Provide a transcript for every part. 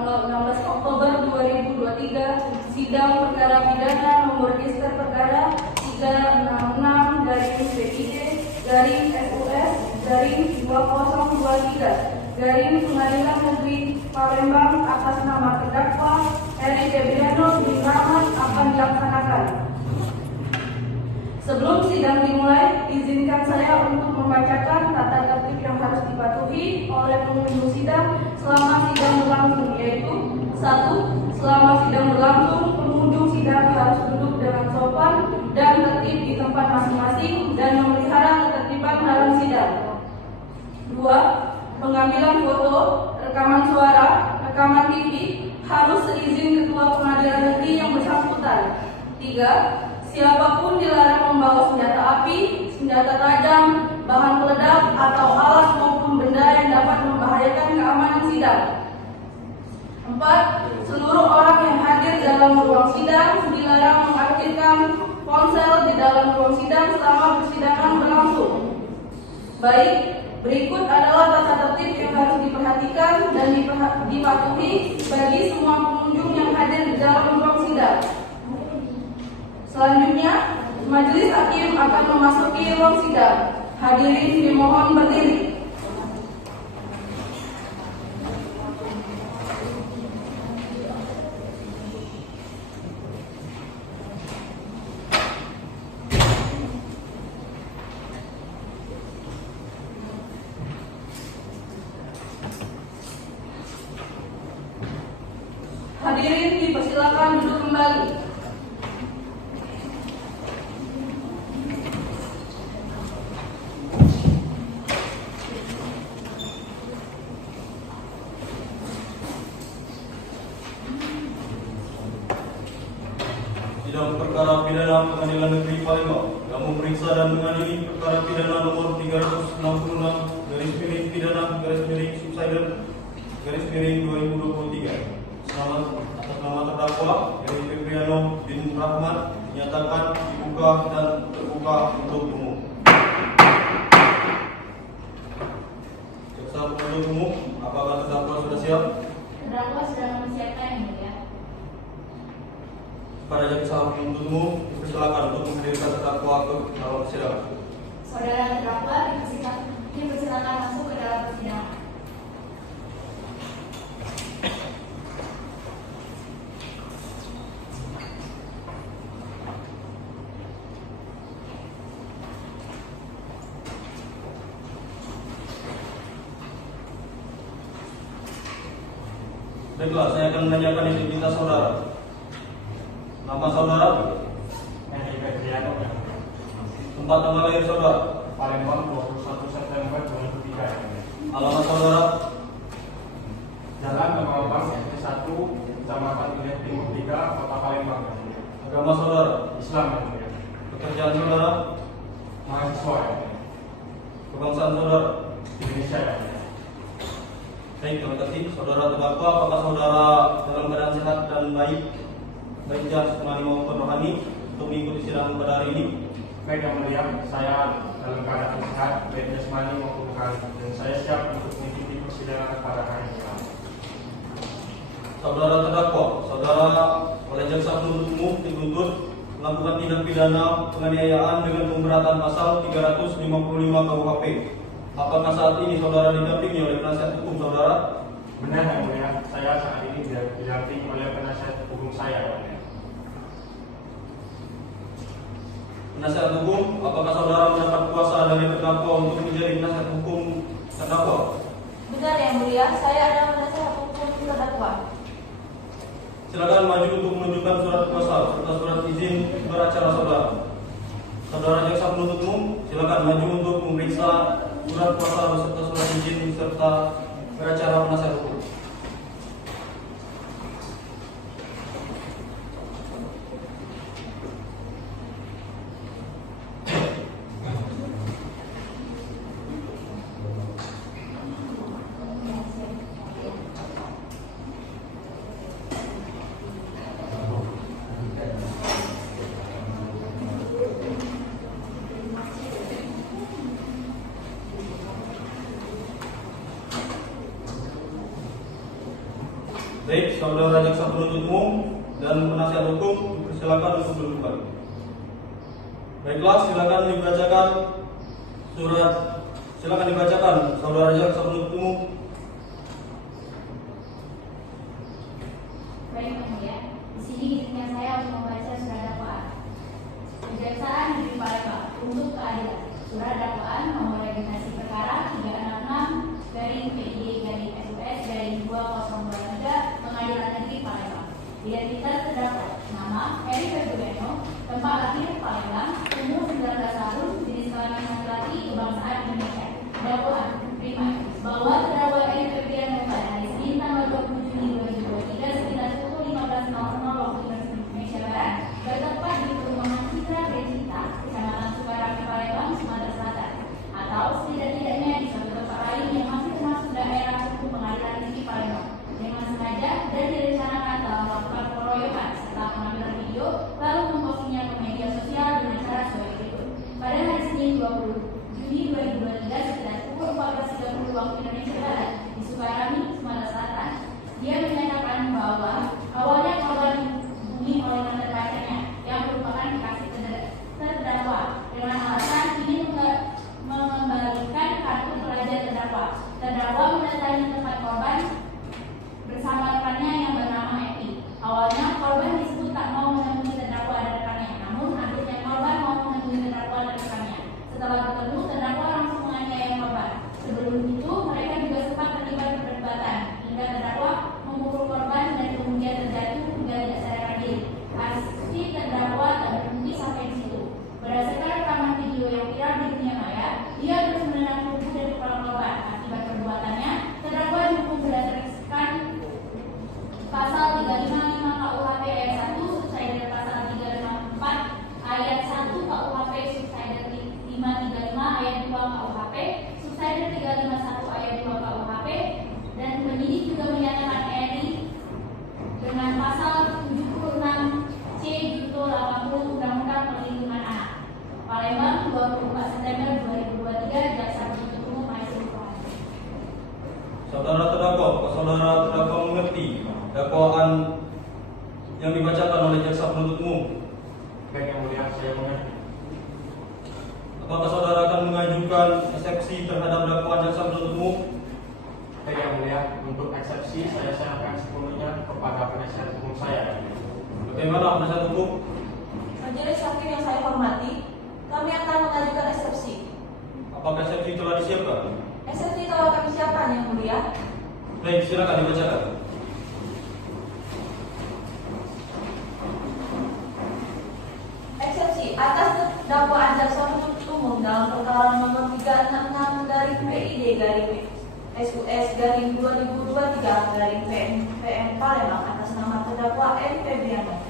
tanggal 16 Oktober 2023, sidang perkara pidana nomor register perkara 366-PID-SUS-2023 Pengadilan Negeri Palembang atas nama terdakwa Eri Febriano bin Rahmat akan dilaksanakan. Sebelum sidang dimulai, izinkan saya untuk membacakan tata tertib yang harus dipatuhi oleh pengunjung sidang selama sidang berlangsung, yaitu 1. Selama sidang berlangsung, pengunjung sidang harus duduk dengan sopan dan tertib di tempat masing-masing dan memelihara ketertiban dalam sidang. 2. Pengambilan foto, rekaman suara, rekaman TV harus seizin Ketua Pengadilan Negeri yang bersangkutan. 3. Siapapun dilarang membawa senjata api, senjata tajam, bahan peledak, atau alat maupun benda yang dapat membahayakan keamanan sidang. 4. Seluruh orang yang hadir dalam ruang sidang dilarang mengaktifkan ponsel di dalam ruang sidang selama persidangan berlangsung. Baik, berikut adalah tata tertib yang harus diperhatikan dan dipatuhi bagi semua pengunjung yang hadir di dalam ruang sidang. Selanjutnya, majelis hakim akan memasuki ruang sidang. Hadirin dimohon berdiri. Hadirin dipersilakan duduk kembali. Sidang perkara pidana Pengadilan Negeri Palembang yang memeriksa dan mengadili perkara pidana nomor 366/subsidence/2023 atas nama terdakwa Eri Febriano bin Rahmat dinyatakan dibuka dan terbuka untuk umum. Jaksa penuntut umum, apakah terdakwa sudah siap? Terdakwa sedang mempersiapkan, yang mulia. Pada jaksa penuntut umum, silakan untuk menghadirkan terdakwa ke dalam persidangan. Saudara terdakwa dipersilakan masuk ke dalam persidangan. Baiklah, saya akan menanyakan identitas saudara. Nama saudara? Eri Febriano. Tempat tanggal lahir saudara? Palembang 21 September 2003. Alamat saudara? Jalan Kemawang RT 1, Kecamatan Ilir Timur 3, Kota Palembang. Agama saudara? Islam, yang mulia. Pekerjaan saudara? Mahasiswa, yang mulia. Kebangsaan saudara? Indonesia, yang mulia. Baik, terima kasih. Saudara terdakwa, apakah saudara dalam keadaan sehat dan baik jasmani maupun rohani untuk mengikuti sidang pada hari ini? Baik, yang mulia, saya dalam keadaan sehat, baik jasmani maupun rohani, dan saya siap untuk mengikuti persidangan pada hari ini. Saudara terdakwa, saudara oleh jaksa penuntut umum dituntut melakukan tindak pidana penganiayaan dengan pemberatan pasal 355 KUHP. Apakah saat ini saudara didampingi oleh penasihat hukum saudara? Benar, yang mulia, saya saat ini didampingi oleh penasihat hukum saya, yang mulia. Penasihat hukum, apakah saudara mendapat kuasa dari terdakwa untuk menjadi penasihat hukum terdakwa? Benar, yang mulia, saya adalah penasihat hukum terdakwa. Silakan maju untuk menunjukkan surat kuasa serta surat izin beracara saudara. Saudara jaksa penuntut umum, silakan maju untuk memeriksa surat kuasa beserta surat izin serta beracara penasihat hukum. Baik, saudara jaksa penuntut umum dan penasihat hukum silakan untuk duduk kembali. Baiklah, silakan dibacakan saudara jaksa penuntut umum. Baik, Yang Mulia. Di sini izinkan saya untuk membaca surat dakwaan. Kejaksaan Negeri Palembang untuk keadilan. Surat dakwaan nomor registrasi perkara 366-PID-SUS-2023 Pengadilan Negeri Palembang. Identitas terdakwa: nama Heri Febriano, tempat lahir Palembang, umur 19 tahun, jenis kelamin laki-laki, kebangsaan Indonesia. Dakwaan prima bahwa terdakwa Heri Febriano pada hari Senin tanggal 20 Juni 2023 sekitar pukul 15.00 waktu Indonesia Barat bertempat di perumahan Citra Recita, Kecamatan Sukarami, Palembang, Sumatera Selatan, atau setidak-tidaknya di suatu tempat lain yang masih termasuk daerah hukum Pengadilan Negeri Palembang, dengan sengaja dan direncanakan dalam melakukan pengeroyokan serta pengambilan video lalu mempostingnya ke media sosial dengan cara sebagai berikut. Pada hari Senin 20 Juni 2023 sekitar pukul 14.30 waktu Indonesia Barat di Sukarami, Sumatera Selatan, dia menyatakan bahwa awalnya korban dihubungi oleh mantan pacarnya yang merupakan kekasih terdakwa dengan alasan ingin mengembalikan kartu pelajar terdakwa. Terdakwa mendatangi tempat korban bersama rekannya yang bernama Epi. Awalnya korban disebut tak mau menemui terdakwa dan rekannya, namun akhirnya korban mau menemui terdakwa dan rekannya. Setelah bertemu, terdakwa langsung menganiaya korban. Sebelum itu, mereka juga sempat terlibat perdebatan hingga terdakwa memukul korban dan kemudian terjatuh hingga tidak sadarkan diri. Aksi terdakwa tak berhenti sampai di situ. Berdasarkan rekaman video yang viral di dunia maya, dia terus menendang tubuh dan kepala korban. Akibat perbuatannya, terdakwa dihukum berdasarkan pasal 355 KUHP ayat 1 subsider pasal 354 ayat 1 KUHP subsider 535 ayat 2 KUHP subsider 351 ayat 2 KUHP, dan penyidik juga menyatakan Eri dengan pasal 76 C Junto 80 Undang-Undang Perlindungan Anak. Palembang, 24 September 2023, Jaksa Penuntut Umum Majelis Kehormatan. Saudara terdakwa mengerti dakwaan yang dibacakan oleh jaksa penuntut umum. Baik, Yang Mulia, saya mengerti. Apakah saudara akan mengajukan eksepsi terhadap dakwaan jaksa penuntut umum? Baik, Yang Mulia, untuk eksepsi saya serahkan sepenuhnya kepada penasihat hukum saya. Bagaimana penasihat hukum? Majelis hakim yang saya hormati, kami akan mengajukan eksepsi. Apakah eksepsi telah disiapkan? Eksepsi telah kami siapkan, Yang Mulia. Baik, silakan dibacakan. Eksepsi atas dakwaan jaksa penuntut umum dalam perkara nomor 366-PID-SUS-2023-PM Palembang atas nama terdakwa Heri Febriano.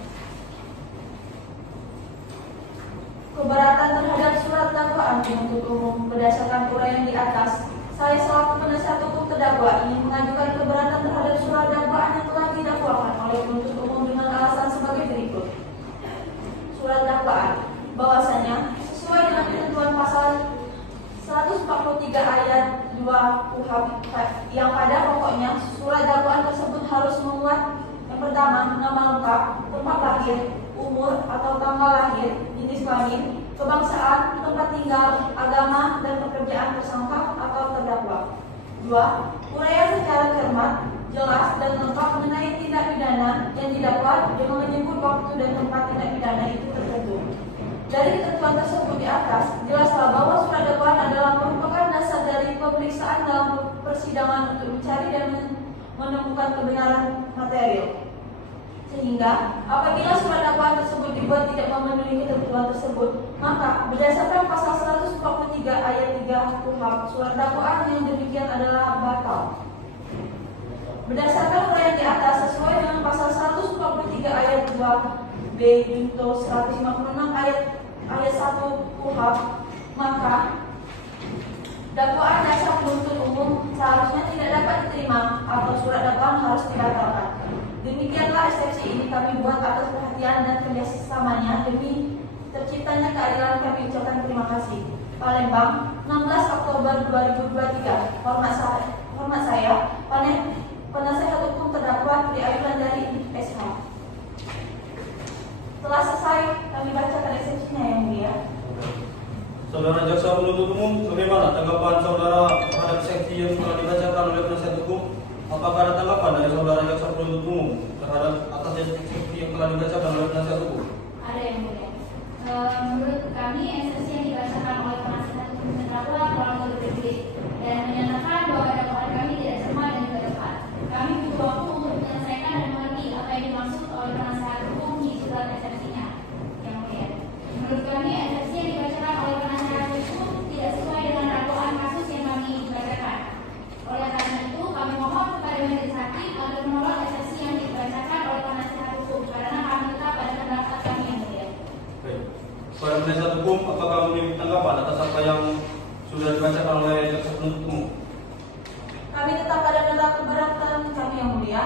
Keberatan terhadap surat dakwaan penuntut umum berdasarkan uraian di atas, saya selaku penasihat hukum terdakwa ingin mengajukan keberatan terhadap surat dakwaan yang telah didakwakan oleh penuntut umum dengan alasan sebagai berikut. Surat dakwaan bahwasanya sesuai dengan ketentuan pasal 143 ayat 2 KUHP yang pada pokoknya surat dakwaan tersebut harus memuat yang pertama nama lengkap, tempat lahir, umur atau tanggal lahir, jenis kelamin, kebangsaan, tempat tinggal, agama, dan pekerjaan tersangka atau terdakwa. 2. Uraian secara cermat, jelas, dan lengkap mengenai tindak pidana yang didakwa dengan menyebut waktu dan tempat tindak pidana itu tertentu. Dari ketentuan tersebut di atas, jelaslah bahwa surat dakwaan adalah merupakan dasar dari pemeriksaan dalam persidangan untuk mencari dan menemukan kebenaran material. Sehingga apabila surat dakwaan tersebut dibuat tidak memenuhi ketentuan tersebut, maka berdasarkan pasal 143 ayat 3 KUHP, surat dakwaan yang demikian adalah batal. Berdasarkan uraian di atas sesuai dengan pasal 143 ayat 2 B junto 156 ayat 1 KUHP, maka dakwaan jaksa penuntut umum seharusnya tidak dapat diterima atau surat dakwaan harus dibatalkan. Demikianlah eksepsi ini kami buat atas perhatian dan kerjasamanya demi terciptanya keadilan. Kami ucapkan terima kasih. Palembang, 16 Oktober 2023. Hormat saya, Penasehat hukum terdakwa diajukan dari SH. Setelah selesai, kami bacakan eksepsinya yang mulia. Saudara jaksa penuntut umum, bagaimana tanggapan saudara terhadap seksi yang telah dibacakan oleh penasihat hukum? Apakah ada tanggapan dari saudara jaksa penuntut umum terhadap atas seksi yang telah dibacakan oleh penasihat hukum? Ada yang mulia. Menurut kami, eksepsi yang dibacakan oleh penasihat hukum terdakwa terlalu berbelit dan menyatakan bahwa dakwaan kami tidak cermat dan juga tepat. Kami butuh waktu untuk menyelesaikan dan mengerti apa yang dimaksud oleh penasihat hukum di surat eksepsinya. Yang mulia. Menurut kami, eksepsi yang dibacakan oleh penasihat hukum tidak sesuai dengan dakwaan kasus yang kami bacakan. Oleh karena itu, kami mohon kepada majelis hakim agar menolak eksepsi yang dibacakan oleh penasihat hukum karena kami tetap pada pendapat kami yang mulia. Baik. Para penasihat hukum, apakah memiliki tanggapan atas apa yang sudah dibacakan oleh jaksa penuntut umum? Kami tetap pada pendapat keberatan kami yang mulia.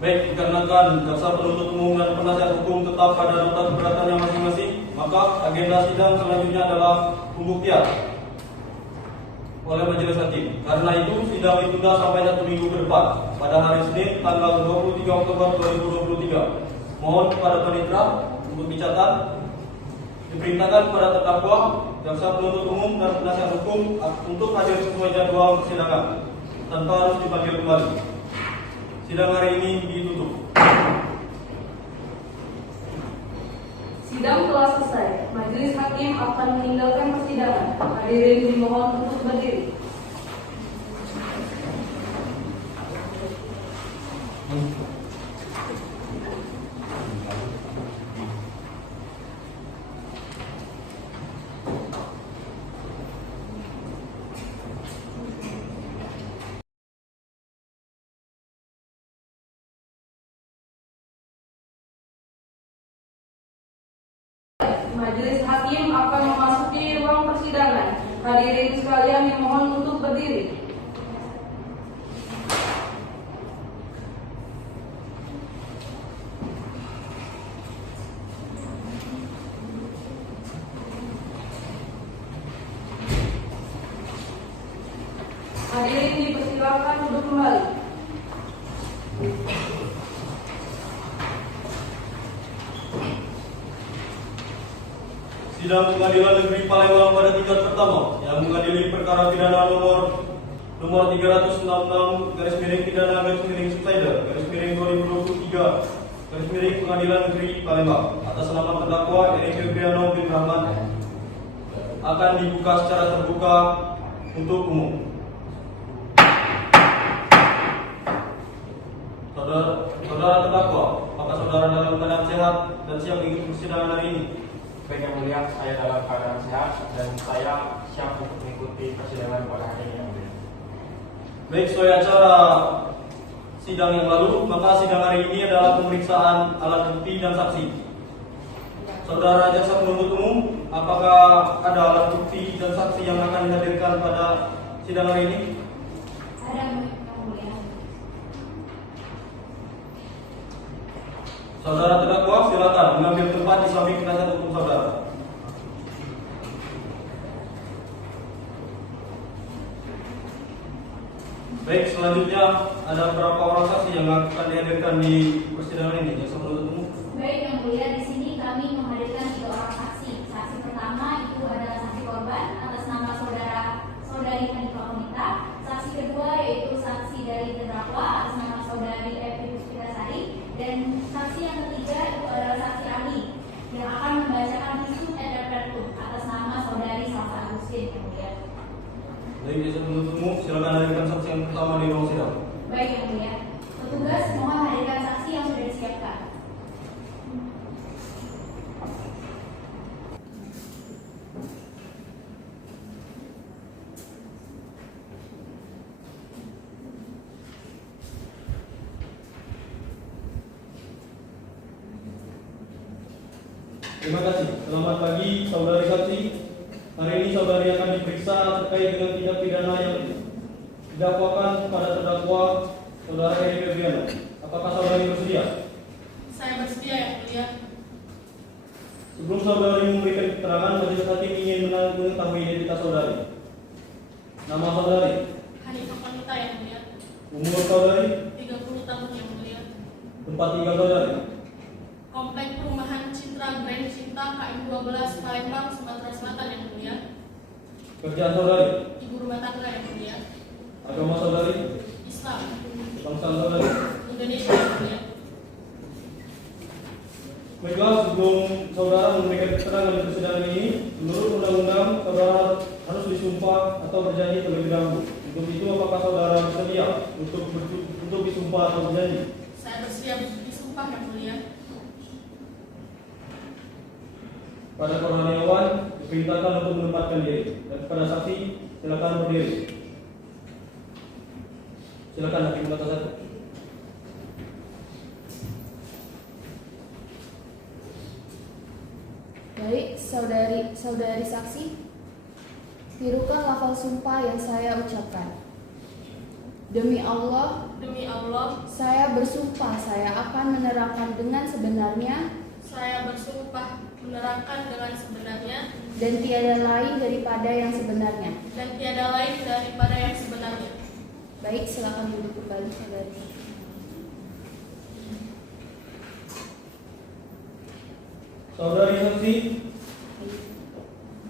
Baik, dikarenakan jaksa penuntut umum dan penasihat hukum tetap pada nota keberatannya masing-masing, maka agenda sidang selanjutnya adalah pembuktian oleh majelis hakim. Karena itu, sidang ditunda sampai 1 minggu ke depan, pada hari Senin, tanggal 23 Oktober 2023. Mohon kepada panitera untuk dicatat, diperintahkan kepada terdakwa, jaksa penuntut umum dan penasihat hukum untuk hadir sesuai jadwal persidangan tanpa harus dipanggil kembali. Sidang hari ini ditutup. Sidang telah selesai. Majelis hakim akan meninggalkan persidangan. Hadirin dimohon untuk berdiri. Majelis hakim akan memasuki ruang persidangan. Hadirin sekalian dimohon untuk berdiri. Hadirin dipersilakan duduk kembali. Sidang Pengadilan Negeri Palembang pada tingkat pertama yang mengadili perkara pidana nomor 366 garis miring pidana garis miring subsider garis miring 2023 garis miring Pengadilan Negeri Palembang atas nama terdakwa Eri Febriano bin Rahman akan dibuka secara terbuka untuk umum. Saudara terdakwa, apakah saudara dalam keadaan sehat dan siap mengikuti persidangan hari ini? Baik yang mulia, saya dalam keadaan sehat dan saya siap untuk mengikuti persidangan pada hari ini yang mulia. Baik, sesuai acara sidang yang lalu, maka sidang hari ini adalah pemeriksaan alat bukti dan saksi. Saudara jaksa penuntut umum, apakah ada alat bukti dan saksi yang akan dihadirkan pada sidang hari ini? Ada yang mulia. Saudara terdakwa, silakan mengambil tempat di samping penasihat hukum saudara. Baik, selanjutnya ada berapa orang saksi yang akan dihadirkan di persidangan ini, jaksa penuntut umum? Baik yang mulia, di sini kami menghadirkan 3 orang saksi. Saksi pertama itu adalah saksi korban atas nama saudari Hanifah Konita. Saksi kedua yaitu saksi dari terdakwa atas nama saudari Evi Puspitasari. Dan saksi yang ketiga itu adalah saksi ahli yang akan membacakan visum et repertum atas nama saudari Salsa Agustin yang mulia. Baik, jaksa penuntut umum, silakan hadirkan saksi yang pertama di ruang sidang. Baik yang mulia. Petugas mohon hadirkan saksi yang sudah disiapkan. Terima kasih. Selamat pagi, saudari saksi. Hari ini saudari akan diperiksa terkait dengan tindak pidana yang didakwakan pada terdakwa saudara Eri Febriano. Apakah saudari bersedia? Saya bersedia yang mulia. Sebelum saudari memberikan keterangan, majelis hakim ingin mengetahui identitas saudari. Nama saudari, Hanifah Panita yang mulia, umur saudari, 30 tahun yang mulia. tempat tinggal saudari, Komplek perumahan Citra Grand Cinta KM 12 Palembang, Sumatera Selatan yang mulia. kerjaan saudari, Ibu rumah tangga yang mulia. agama saudari, Islam, kebangsaan saudari. Indonesia yang mulia. Baiklah, sebelum saudara memberikan keterangan di persidangan ini, menurut undang-undang saudara harus disumpah atau berjanji terlebih dahulu. Untuk itu, apakah saudara bersedia untuk disumpah atau berjanji? Saya bersedia disumpah yang mulia. Pada Koraniawan diperintahkan untuk menempatkan diri, dan kepada saksi silakan berdiri. Silakan hakim kata satu. Baik, saudari saksi, tirukan lafal sumpah yang saya ucapkan. Demi Allah, saya bersumpah saya akan menerangkan dengan sebenarnya Saya bersumpah menerangkan dengan sebenarnya dan tiada lain daripada yang sebenarnya. dan tiada lain daripada yang sebenarnya. Baik, silakan duduk kembali, saudari. Saudari saksi,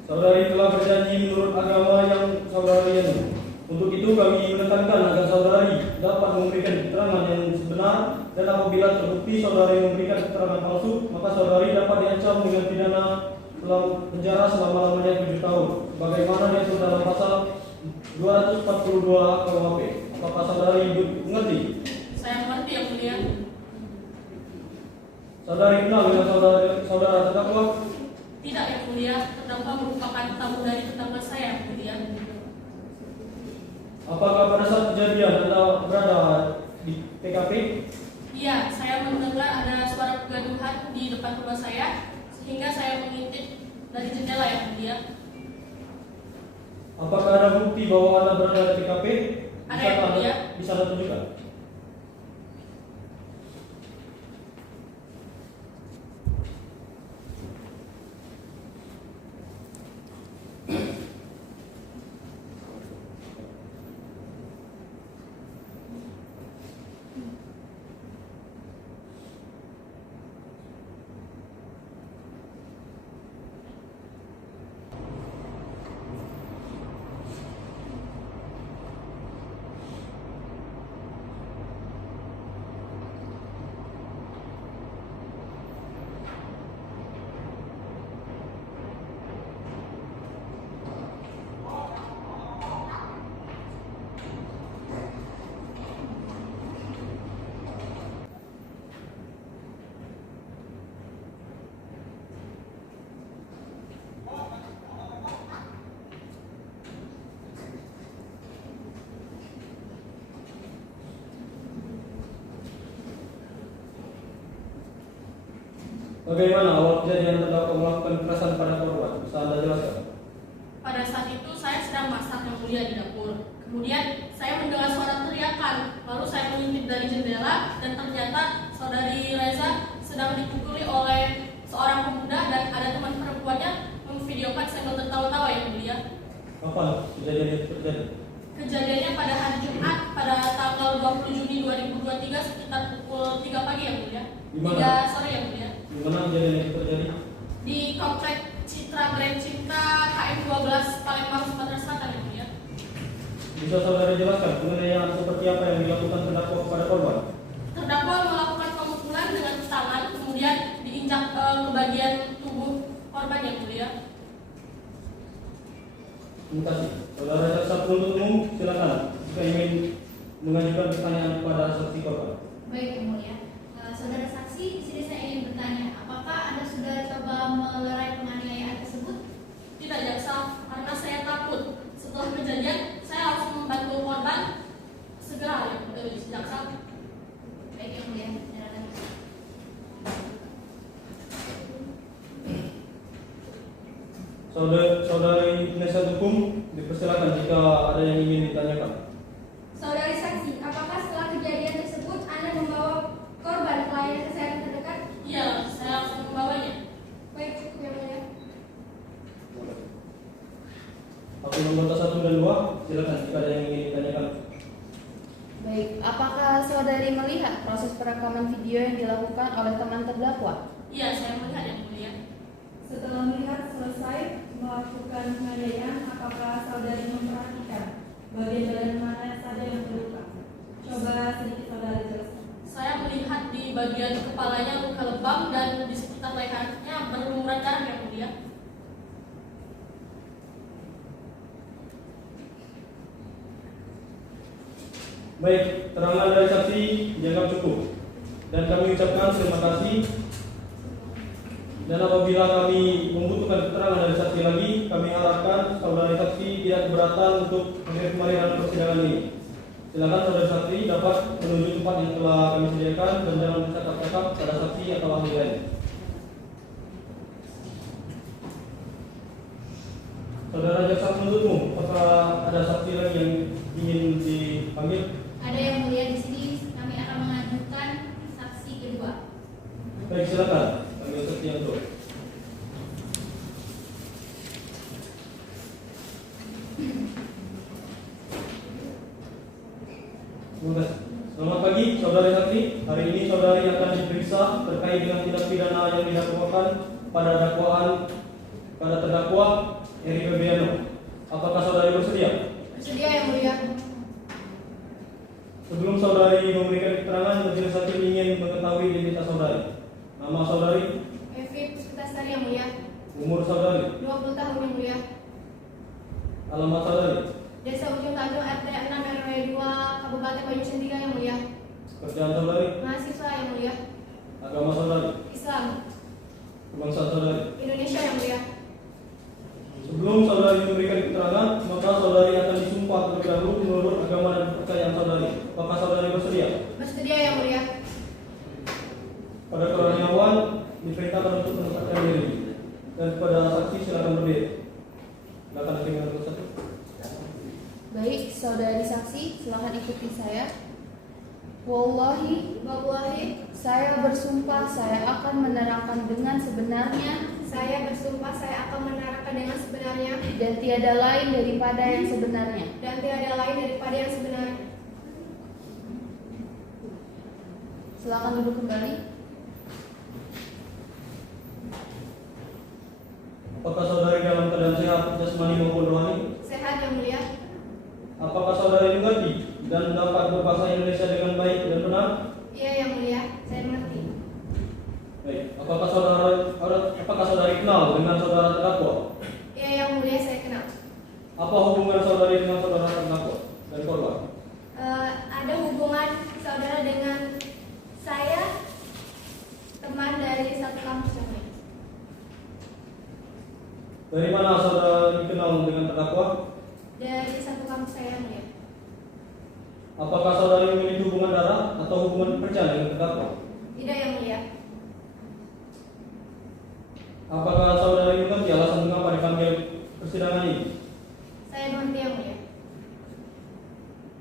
saudari telah berjanji menurut agama yang saudari yangi. Untuk itu kami menekankan agar saudari dapat memberikan keterangan yang sebenar, dan apabila terbukti saudari memberikan keterangan palsu, maka saudari dapat diancam dengan pidana penjara selama-lamanya 7 tahun, sebagaimana diatur dalam pasal 242 KUHP. Apakah saudari mengerti? Saya mengerti yang mulia. Saudari kenal dengan saudara terdakwa? Tidak yang mulia, terdakwa merupakan tamu dari tetangga saya yang mulia. Apakah pada saat kejadian Anda berada di TKP? Iya, saya mendengar ada suara kegaduhan di depan rumah saya, sehingga saya mengintip dari jendela yang mulia. Apakah ada bukti bahwa Anda berada di TKP? Ada yang mulia. Bisa Anda tunjukkan? Bagaimana awal kejadian terdakwa melakukan kekerasan pada korban? Bisa Anda jelaskan? Pada saat itu saya sedang masak yang mulia di dapur. Kemudian saya mendengar suara teriakan, lalu saya mengintip dari jendela dan ternyata saudari Reza sedang dipukuli oleh seorang pemuda dan ada teman perempuannya memvideokan sambil tertawa-tawa yang mulia. Kapan kejadian itu terjadi? Kejadiannya pada hari Jumat pada tanggal 20 Juni 2023 sekitar pukul 3 pagi yang mulia. Di mana? 3 sore yang mulia. Di mana kejadian itu terjadi? Di Komplek Citra Grand Cinta KM 12 Palembang, Sumatera Selatan yang mulia. Bisa saudara jelaskan penganiayaan seperti apa yang dilakukan terdakwa kepada korban? Terdakwa melakukan pemukulan dengan tangan, kemudian diinjak ke bagian tubuh korban yang mulia. Terima kasih. Saudara jaksa penuntut umum, silakan jika ingin mengajukan pertanyaan kepada saksi korban. Baik, yang mulia. Saudara saksi, di sini saya ingin bertanya, apakah Anda sudah coba melerai penganiayaan tersebut? Tidak jaksa, karena saya takut. Setelah kejadian, saya langsung membantu korban segera jaksa. Baik, yang mulia. Silakan. Saudari penasihat hukum, dipersilakan jika ada yang ingin ditanyakan. Saudari saksi, apakah setelah kejadian tersebut Anda membawa korban ke layanan kesehatan terdekat? Iya, saya langsung membawanya. Baik, cukup anggota 1 dan 2, silakan jika ada yang ingin ditanyakan. Baik, apakah saudari melihat proses perekaman video yang dilakukan oleh teman terdakwa? Iya, saya melihat yang mulia. Setelah melihat selesai melakukan penganiayaan, apakah saudari memperhatikan bagian mana saja yang terluka? Coba sedikit saudari jelaskan. Saya melihat di bagian kepalanya luka lebam dan di sekitar lehernya berlumuran darah yang mulia. Baik, keterangan dari saksi dianggap cukup dan kami ucapkan terima kasih. Dan apabila kami membutuhkan keterangan dari saksi lagi, kami harapkan saudara saksi tidak keberatan untuk hadir kembali dalam persidangan ini. Silakan saudara saksi dapat menuju tempat yang telah kami sediakan dan jangan bercakap-cakap pada saksi atau ahli lain. Saudara jaksa penuntut umum, apakah ada saksi lagi yang ingin dipanggil? Ada yang mulia di sini, kami akan mengajukan saksi kedua. Baik, silakan panggil saksi yang kedua. Selamat pagi, saudari saksi. Hari ini saudari akan diperiksa terkait dengan tindak pidana yang didakwakan pada terdakwa Eri Febriano. Apakah saudari bersedia? Bersedia yang mulia. Sebelum saudari memberikan keterangan, majelis hakim ingin mengetahui identitas saudari. Nama saudari, Evi Puspitasari yang mulia. umur saudari, 20 tahun yang mulia. alamat saudari, Desa Ujung Tanjung RT 6 RW 2 Kabupaten Banyuasin 3 yang mulia. pekerjaan saudari, Mahasiswa yang mulia. agama saudari, Islam. kebangsaan saudari. Indonesia yang mulia. Sebelum saudari memberikan keterangan, maka saudari akan disumpah terlebih dahulu menurut agama dan kepercayaan saudari. Apakah saudari bersedia? Bersedia yang mulia. Pada kerohaniawan diperintahkan untuk menempatkan diri dan kepada saksi silakan berdiri. Silakan hakim yang nomor 1. Baik, saudari saksi, silakan ikuti saya. Wallahi, saya bersumpah saya akan menerangkan dengan sebenarnya. Saya bersumpah saya akan menerangkan dengan sebenarnya Dan tiada lain daripada yang sebenarnya. dan tiada lain daripada yang sebenarnya. Silakan duduk kembali. Apakah saudari dalam keadaan sehat jasmani maupun rohani? Sehat yang mulia. Apakah saudari mengerti dan dapat berbahasa Indonesia dengan baik dan benar? Iya yang mulia, saya mengerti. Baik. Apakah saudari kenal dengan saudara terdakwa? Iya yang mulia, saya kenal. Apa hubungan saudari dengan saudara terdakwa dan korban? Ada hubungan saudara dengan saya, teman dari satu kampus yang lain. Dari mana saudari kenal dengan terdakwa? Dari satu kampus saya yang mulia. Apakah saudari memiliki hubungan darah atau hubungan pekerjaan dengan terdakwa? Tidak yang mulia. Apakah saudari mengerti alasan mengapa dipanggil persidangan ini? Saya mengerti yang mulia.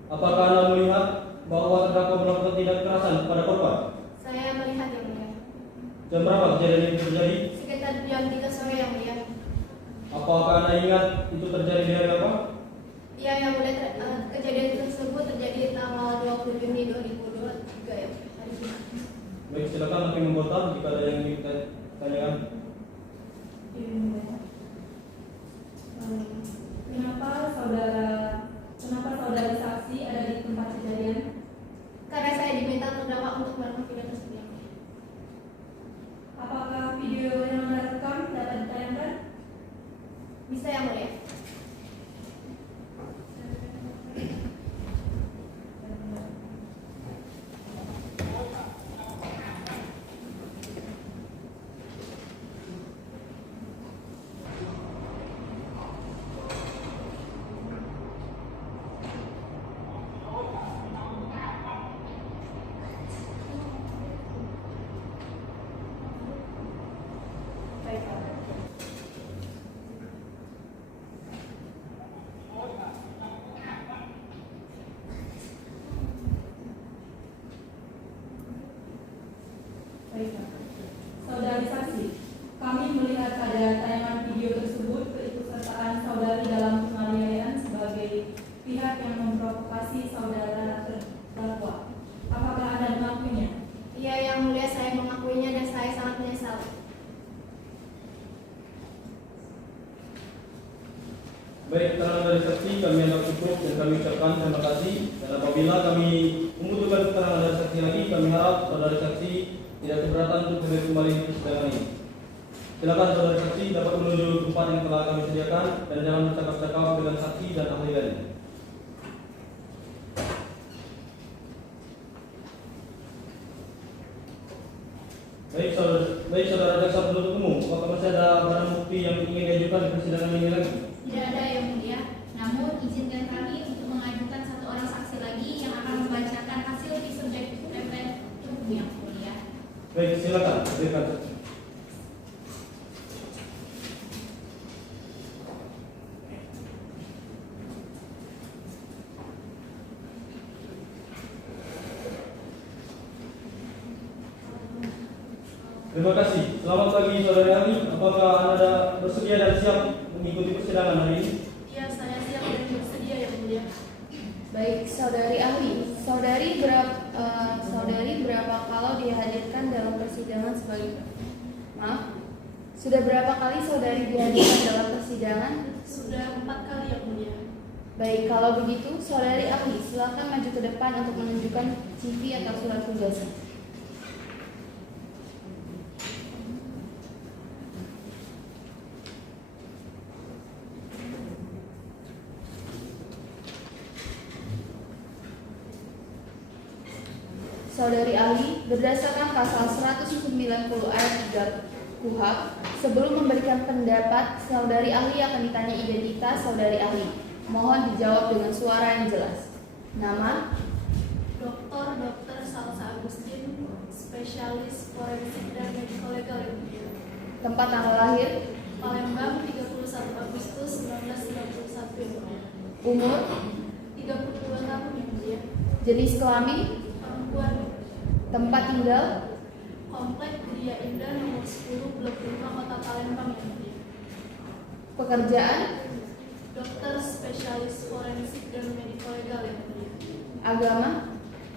Apakah Anda melihat bahwa terdakwa melakukan tindak kekerasan kepada korban? Saya melihat yang mulia. Jam berapa kejadian ini terjadi? Sekitar jam 3 sore yang mulia. Apakah Anda ingat itu terjadi di hari apa? Iya yang mulia, kejadian tersebut terjadi tanggal 20 Juni 2023 ya, hari Jumat. Baik, silakan hakim anggota jika ada yang ingin ditanyakan. Kenapa saudara saksi ada di tempat kejadian? Karena saya diminta terdakwa untuk melakukan video tersebut. Apakah video yang Anda rekam dapat ditayangkan? Bisa yang mulia. Baik, keterangan dari saksi kami anggap cukup dan kami ucapkan terima kasih. Dan apabila kami membutuhkan keterangan dari saksi lagi, kami harap saudara saksi tidak keberatan untuk hadir kembali di persidangan ini. Silakan saudara saksi dapat menuju tempat yang telah kami sediakan dan jangan bercakap-cakap dengan saksi dan ahli lain. Baik saudara jaksa penuntut umum, apakah masih ada barang bukti yang ingin diajukan di persidangan ini lagi? Tidak ada yang mulia. Namun izinkan kami untuk mengajukan satu orang saksi lagi yang akan membacakan hasil visum et repertum yang mulia. Baik, silakan. Silakan. Terima kasih. Selamat pagi saudara ahli. Apakah Anda bersedia dan siap mengikuti persidangan hari ini? Ya, saya siap dan bersedia yang mulia. Baik, saudari ahli. Saudari berapa kalau dihadirkan dalam persidangan sebagai sudah berapa kali saudari dihadirkan dalam persidangan? Sudah 4 kali yang mulia. Baik, kalau begitu saudari ahli silakan maju ke depan untuk menunjukkan CV atau surat tugasnya. Saudari ahli, berdasarkan pasal 190 ayat 3 KUHP, sebelum memberikan pendapat, saudari ahli akan ditanya identitas saudari ahli. Mohon dijawab dengan suara yang jelas. Nama, Dr. Salsa Agustin, spesialis forensik dan medico legal yang mulia. tempat tanggal lahir, Palembang, 31 Agustus 1991 yang mulia. umur, 32 tahun yang mulia. jenis kelamin, Perempuan, tempat tinggal, Komplek Gria Indah nomor 10 Blok 5 Kota Palembang yang mulia. pekerjaan, Dokter spesialis forensik dan medico legal yang mulia. agama,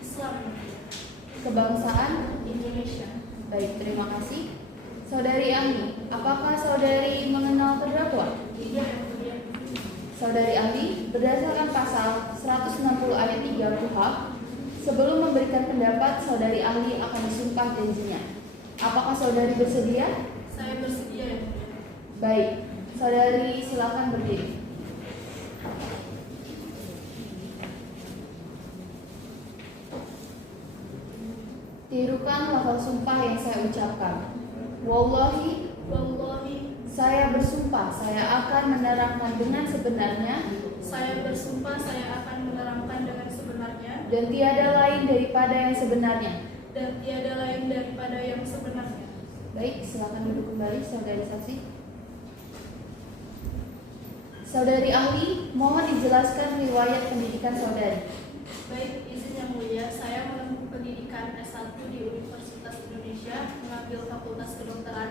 Islam yang mulia. kebangsaan. Indonesia. Baik, terima kasih. Saudari ahli, apakah saudari mengenal terdakwa? Tidak yang mulia. Saudari ahli, berdasarkan pasal 160 ayat 3 KUHP, sebelum memberikan pendapat, saudari ahli akan disumpah janjinya. Apakah saudari bersedia? Saya bersedia yang mulia. Baik, saudari silakan berdiri. Tirukan lafaz sumpah yang saya ucapkan. Wallahi, saya bersumpah saya akan menerangkan dengan sebenarnya Saya bersumpah saya akan menerangkan dengan sebenarnya dan tiada lain daripada yang sebenarnya. dan tiada lain daripada yang sebenarnya. Baik, silakan duduk kembali saudari saksi. Saudari ahli, mohon dijelaskan riwayat pendidikan saudari. Baik, izin yang mulia, saya menempuh pendidikan S1 di Universitas Indonesia, mengambil Fakultas Kedokteran,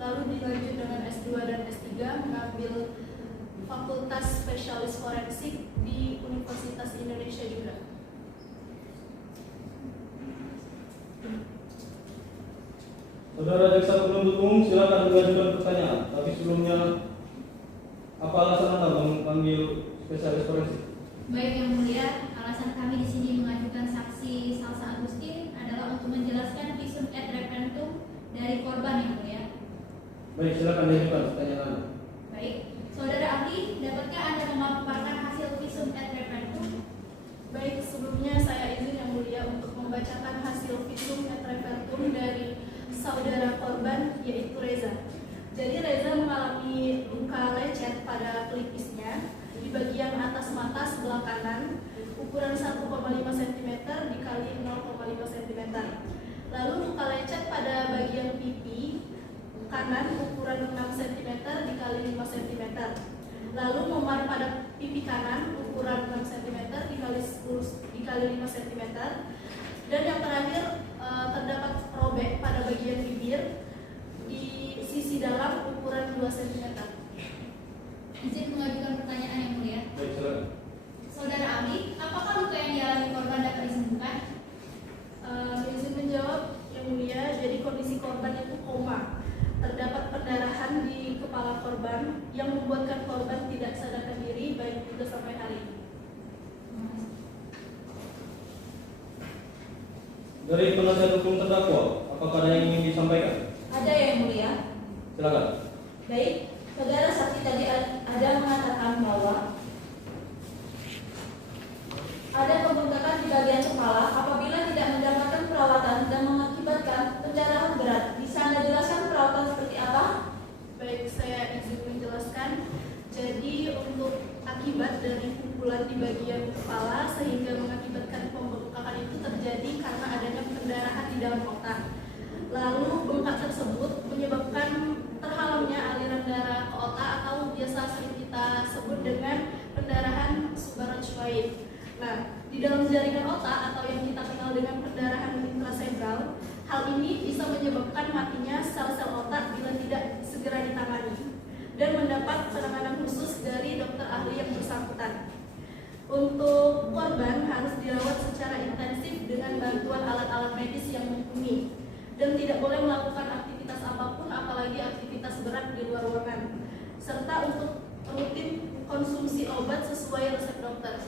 lalu dilanjut dengan S2 dan S3, mengambil Fakultas Spesialis Forensik di Universitas Indonesia juga. Saudara jaksa penuntut umum silakan mengajukan pertanyaan. Tapi sebelumnya, apa alasan Anda memanggil spesialis forensik? Baik yang mulia, alasan kami di sini mengajukan saksi Salsa Agustin adalah untuk menjelaskan visum et repertum dari korban yang mulia. Baik, silakan diajukan pertanyaan Anda. Baik, saudara ahli, dapatkah Anda memaparkan hasil visum et repertum? Baik, sebelumnya saya izin yang mulia untuk membacakan hasil visum et repertum dari saudara korban, yaitu Reza. Jadi Reza mengalami luka lecet pada pelipisnya di bagian atas mata sebelah kanan, ukuran 1,5 cm dikali 0,5 cm. Lalu luka lecet pada bagian pipi kanan ukuran 6 cm dikali 5 cm. Lalu memar pada pipi kanan ukuran 6 cm dikali 5 cm. Dan yang terakhir terdapat robek pada bagian bibir di sisi dalam ukuran 2 cm. Izin mengajukan pertanyaan yang mulia. Baik, silakan. Saudara ahli, apakah luka yang dialami korban dapat disembuhkan? Izin menjawab yang mulia, jadi kondisi korban itu koma. Terdapat pendarahan di kepala korban yang membuatkan korban tidak sadarkan diri baik juga sampai hari ini. Dari penasihat hukum terdakwa, apakah ada yang ingin disampaikan? Ada yang mulia. Silakan. Baik, saudara saksi tadi ada mengatakan bahwa ada pembengkakan di bagian kepala apabila tidak mendapatkan perawatan dan mengakibatkan pendarahan berat. Bisa Anda jelaskan perawatan seperti apa? Baik, saya izin menjelaskan. Jadi untuk akibat dari pukulan di bagian kepala sehingga mengakibatkan pembengkakan itu terjadi karena adanya pendarahan di dalam otak. Lalu bengkak tersebut menyebabkan terhalamnya aliran darah ke otak atau biasa sering kita sebut dengan pendarahan subarachnoid. Nah, di dalam jaringan otak atau yang kita kenal dengan pendarahan intracerebral, hal ini bisa menyebabkan matinya sel-sel otak bila tidak segera ditangani dan mendapat penanganan khusus dari dokter ahli yang bersangkutan. Untuk korban harus dirawat secara intensif dengan bantuan alat-alat medis yang mumpuni dan tidak boleh melakukan aktivitas apapun apalagi aktivitas berat di luar ruangan, serta untuk rutin konsumsi obat sesuai resep dokter.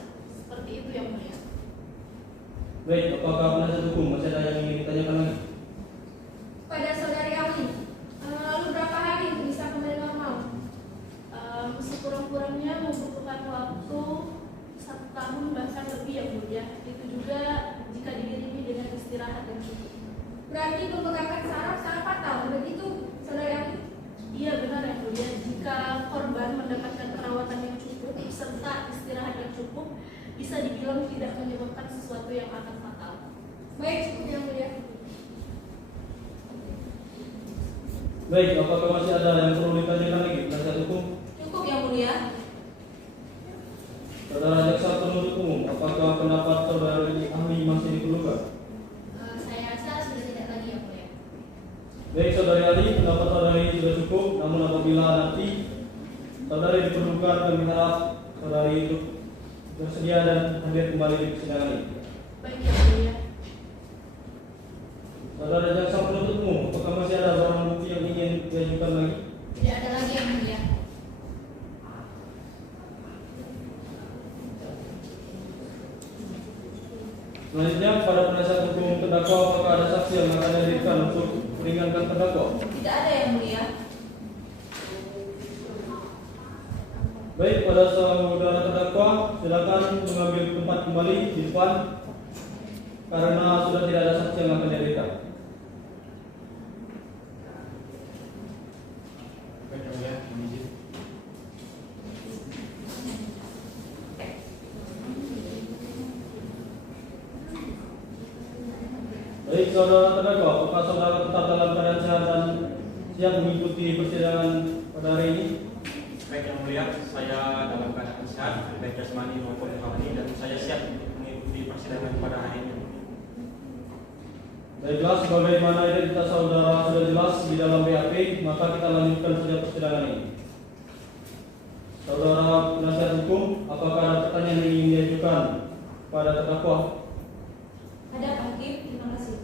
Seperti itu yang mulia. Baik, apakah penasihat hukum masih ada yang ingin ditanyakan lagi? Pada saudari ahli, lalu berapa hari bisa kembali normal? Sekurang-kurangnya membutuhkan waktu 1 tahun bahkan lebih yang mulia. Itu juga jika diiringi dengan istirahat yang cukup. Berarti pembengkakan saraf sangat fatal, begitu saudari ahli? Iya benar yang mulia. Jika korban mendapatkan perawatan yang cukup serta istirahat yang cukup, bisa dibilang tidak menyebabkan sesuatu yang akan fatal. Baik, cukup yang mulia. Baik, apakah masih ada yang perlu ditanyakan lagi penasihat hukum? Cukup yang mulia. Saudara jaksa penuntut umum, apakah pendapat saudara ahli masih diperlukan? Saya rasa sudah tidak lagi yang mulia. Baik, saudari ahli, pendapat saudari sudah cukup. Namun apabila nanti saudari diperlukan, kami harap saudari itu bersedia dan hadir kembali di persidangan ini. Baik yang mulia. Saudara jaksa penuntut umum, apakah masih ada barang bukti yang ingin diajukan lagi? Tidak ada lagi yang mulia. Selanjutnya, pada penasihat hukum terdakwa, apakah ada saksi yang akan dihadirkan untuk meringankan terdakwa? Tidak ada yang mulia. Baik, pada saudara terdakwa, silakan mengambil tempat kembali di depan karena sudah tidak ada saksi yang akan dihadirkan. Baik, yang mulia, izin. Baik, saudara terdakwa, apakah saudara tetap dalam keadaan sehat dan siap mengikuti persidangan pada hari ini? Baik yang mulia, saya dalam keadaan sehat, baik jasmani maupun rohani, dan saya siap untuk mengikuti persidangan pada hari ini. Baiklah, sebagaimana identitas saudara sudah jelas di dalam BAP, maka kita lanjutkan saja persidangan ini. Saudara penasihat hukum, apakah ada pertanyaan yang ingin diajukan pada terdakwa? Ada Pak Hakim, terima kasih.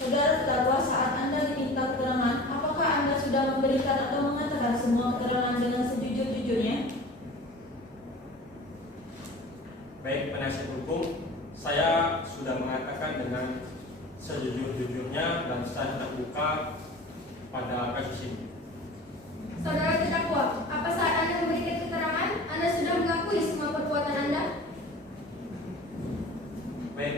Saudara terdakwa, saat Anda diminta keterangan, apakah Anda sudah memberikan atau mengatakan semua keterangan dengan sejujur-jujurnya? Baik penasihat hukum, saya sudah mengatakan dengan sejujur-jujurnya dan saya terbuka pada kasus ini. Saudara terdakwa, apa saat Anda memberikan keterangan, Anda sudah mengakui semua perbuatan Anda? Baik,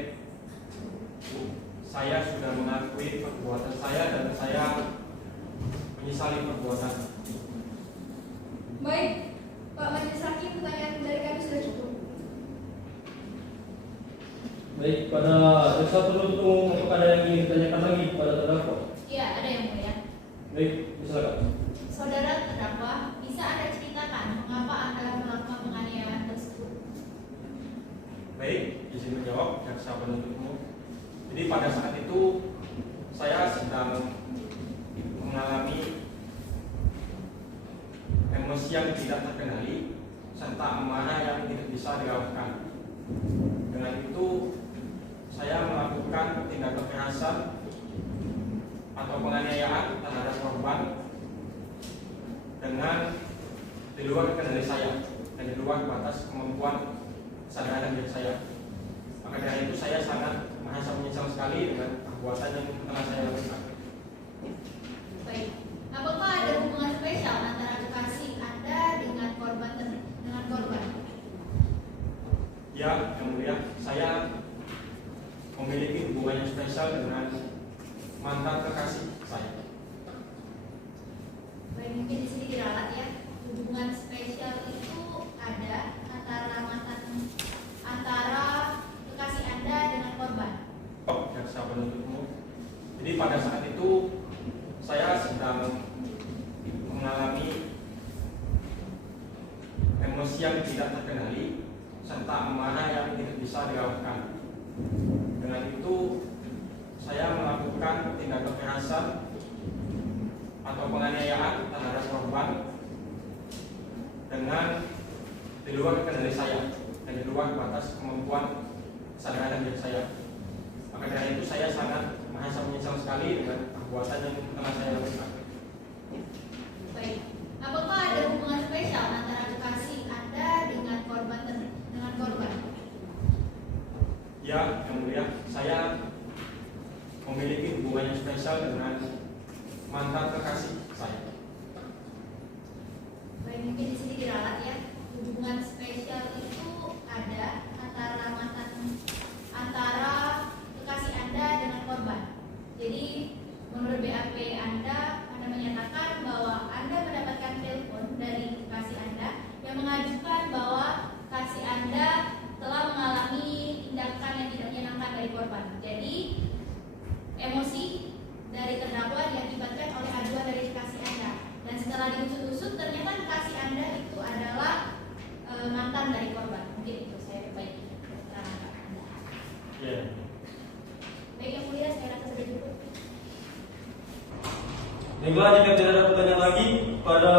saya sudah mengakui perbuatan saya dan saya menyesali perbuatan. Baik, Pak Majelis Hakim, pertanyaan dari kami sudah cukup. Baik, pada jaksa penuntut umum, apakah ada yang ingin ditanyakan lagi pada terdakwa? Iya, ada yang mulia. Baik, silakan. Saudara terdakwa, bisa Anda ceritakan mengapa Anda melakukan penganiayaan tersebut? Baik, izin menjawab jaksa penuntut umum. Jadi pada saat itu saya sedang mengalami emosi yang tidak terkendali serta amarah yang tidak bisa dilakukan. Dengan itu saya melakukan tindak kekerasan atau penganiayaan terhadap korban dengan di luar kendali saya dan di luar batas kemampuan kesadaran diri saya. Maka dari itu saya sangat merasa menyesal sekali dengan perbuatan yang telah saya lakukan. Baik, apakah ada hubungan spesial antara kekasih Anda dengan korban? Ya, yang mulia, saya memiliki hubungan yang spesial dengan mantan kekasih saya. Baik, mungkin di sini diralat ya. Hubungan spesial itu ada antara kekasih Anda dengan korban. Jaksa penuntut umum. Jadi pada saat itu saya sedang mengalami emosi yang tidak terkendali serta amarah yang tidak bisa dilakukan. Dengan itu saya melakukan tindak kekerasan atau penganiayaan terhadap korban dengan di luar kendali saya dan di luar batas kemampuan kesadaran diri saya. Maka dari itu saya sangat merasa menyesal sekali dengan perbuatan yang telah saya lakukan. Baik, apakah ada hubungan spesial antara kekasih Anda dengan korban? Ya, yang mulia, saya memiliki hubungan yang spesial dengan mantan kekasih saya. Baik, mungkin di sini diralat ya. Hubungan spesial itu ada antara kekasih Anda dengan korban. Jadi menurut BAP Anda menyatakan bahwa Anda mendapatkan telepon dari kekasih Anda yang mengajukan bahwa kekasih Anda telah mengalami tindakan yang tidak menyenangkan dari korban. Jadi emosi dari terdakwa diakibatkan oleh aduan dari kekasih Anda. Dan setelah diusut-usut ternyata kekasih Anda itu adalah mantan dari korban. Mungkin itu saya perbaiki keterangan Anda. Ya. Baik, yang mulia, saya rasa sudah cukup. Baiklah, jika tidak ada pertanyaan lagi pada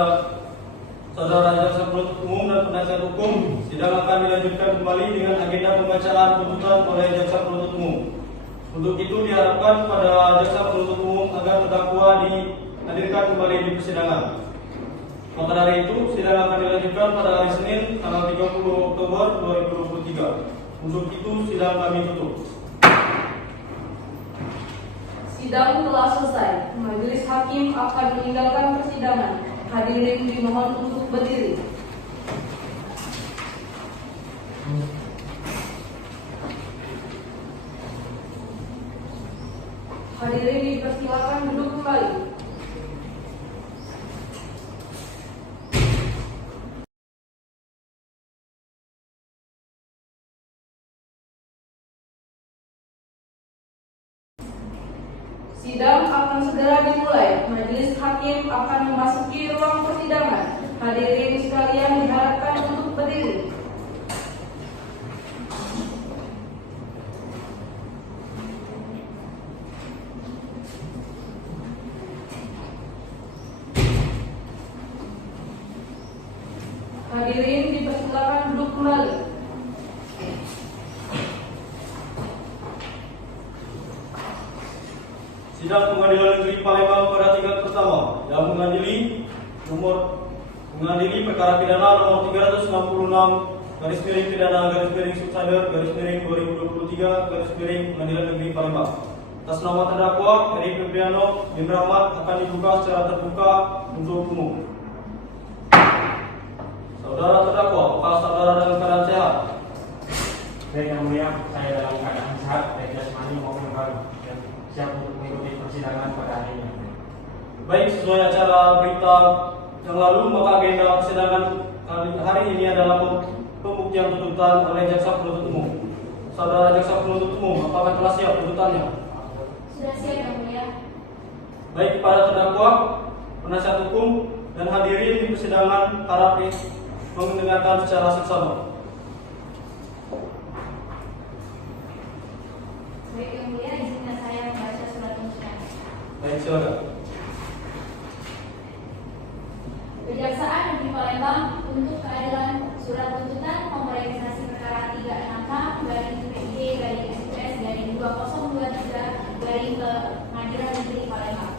saudara jaksa penuntut umum dan penasihat hukum, sidang akan dilanjutkan kembali dengan agenda pembacaan tuntutan oleh jaksa penuntut umum. Untuk itu diharapkan pada jaksa penuntut umum agar terdakwa dihadirkan kembali di persidangan. Maka dari itu, sidang akan dilanjutkan pada hari Senin, tanggal 30 Oktober 2023. Untuk itu, sidang kami tutup. Sidang telah selesai. Majelis hakim akan meninggalkan persidangan. Hadirin dimohon untuk berdiri. Hadirin dipersilakan duduk kembali. Sidang akan segera dimulai. Majelis hakim akan memasuki ruang persidangan. Hadirin sekalian diharapkan untuk berdiri. Hadirin dipersilakan duduk kembali. Sidang Pengadilan Negeri Palembang pada tingkat pertama yang mengadili perkara pidana nomor 366 pidana subsider 2023 Pengadilan Negeri Palembang. Atas nama terdakwa Eri Febriano bin Rahmat akan dibuka secara terbuka untuk umum. Saudara terdakwa, apakah saudara dalam keadaan sehat? Baik, yang mulia, saya dalam keadaan sehat baik jasmani maupun rohani dan siap untuk mengikuti persidangan pada hari ini. Baik, sesuai acara berita yang lalu, maka agenda persidangan hari ini adalah pembuktian tuntutan oleh jaksa penuntut umum. Saudara jaksa penuntut umum, apakah telah siap tuntutannya? Sudah siap, yang mulia. Baik, para terdakwa, penasihat hukum, dan hadirin di persidangan harap mendengarkan secara seksama. Baik, yang mulia, izinkan saya membaca surat tuntutan. Baik, silakan. Kejaksaan Negeri Palembang untuk keadilan surat tuntutan nomor registrasi perkara 36K/PID/SPS/2023 ke Pengadilan Negeri Palembang.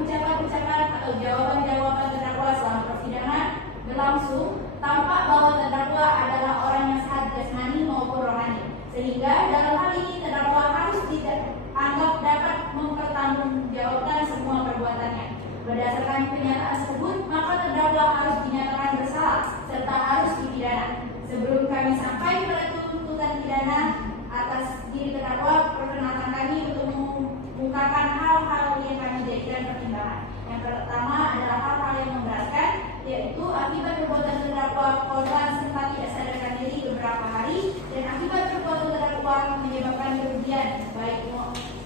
ucapan-ucapan atau jawaban-jawaban terdakwa selama persidangan berlangsung tampak bahwa terdakwa adalah orang yang sehat jasmani maupun rohani, sehingga dalam hal ini terdakwa harus dianggap dapat mempertanggungjawabkan semua perbuatannya. Berdasarkan pernyataan tersebut, maka terdakwa harus dinyatakan bersalah serta harus dipidana. Sebelum kami sampai pada tuntutan pidana atas diri terdakwa, perkenankan kami untuk mengungkapkan hal-hal yang kami jadikan pertimbangan. Yang pertama adalah hal-hal yang memberatkan, yaitu akibat perbuatan terdakwa korban serta tidak sadarkan diri beberapa hari, dan akibat perbuatan terdakwa menyebabkan kerugian baik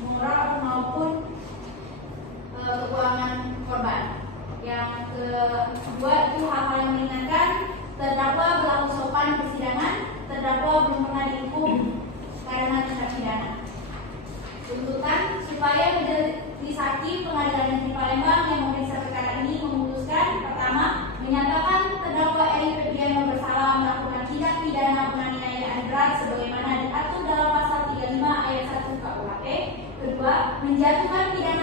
moral maupun keuangan korban. Yang kedua itu hal-hal yang meringankan, terdakwa berlaku sopan di persidangan, terdakwa belum pernah dihukum karena tindak pidana. Tuntutan supaya majelis hakim pengadilan negeri Palembang yang memeriksa perkara ini memutuskan: pertama, menyatakan terdakwa Eri Febriano bersalah melakukan tindak pidana penganiayaan berat sebagaimana diatur dalam pasal 35 ayat 1 KUHP. Kedua, menjatuhkan pidana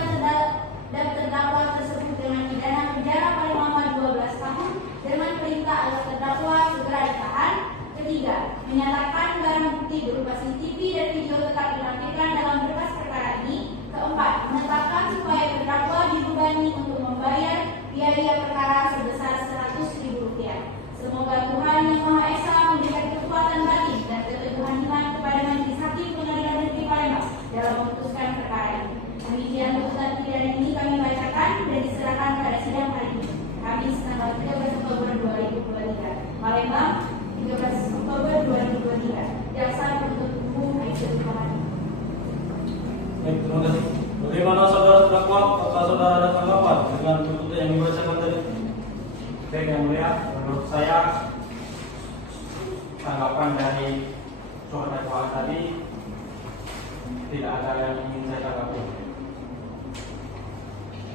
dan terdakwa tersebut dengan pidana penjara paling lama 12 tahun dengan perintah agar terdakwa segera ditahan. Ketiga, menyatakan barang bukti berupa CCTV dan video tetap dilampirkan dalam berkas perkara ini. Keempat, menetapkan supaya terdakwa dibebani untuk membayar biaya perkara sebesar Rp100.000. Semoga Tuhan Yang Maha Esa memberikan kekuatan batin dan keteguhan iman kepada majelis hakim pengadilan negeri Palembang dalam memutuskan perkara ini. Demikian tuntutan pidana ini kami bacakan dan diserahkan pada sidang hari ini, Kamis tanggal 13 Oktober 2023, Palembang, 13 Oktober 2023. Jaksa penuntut umum Aisyah Tuhani. Baik, terima kasih. Bagaimana saudara terdakwa? Apakah saudara ada tanggapan dengan tuntutan yang dibacakan tadi? Baik, yang mulia, menurut saya tanggapan dari surat dakwaan tadi tidak ada yang ingin saya tanggapi.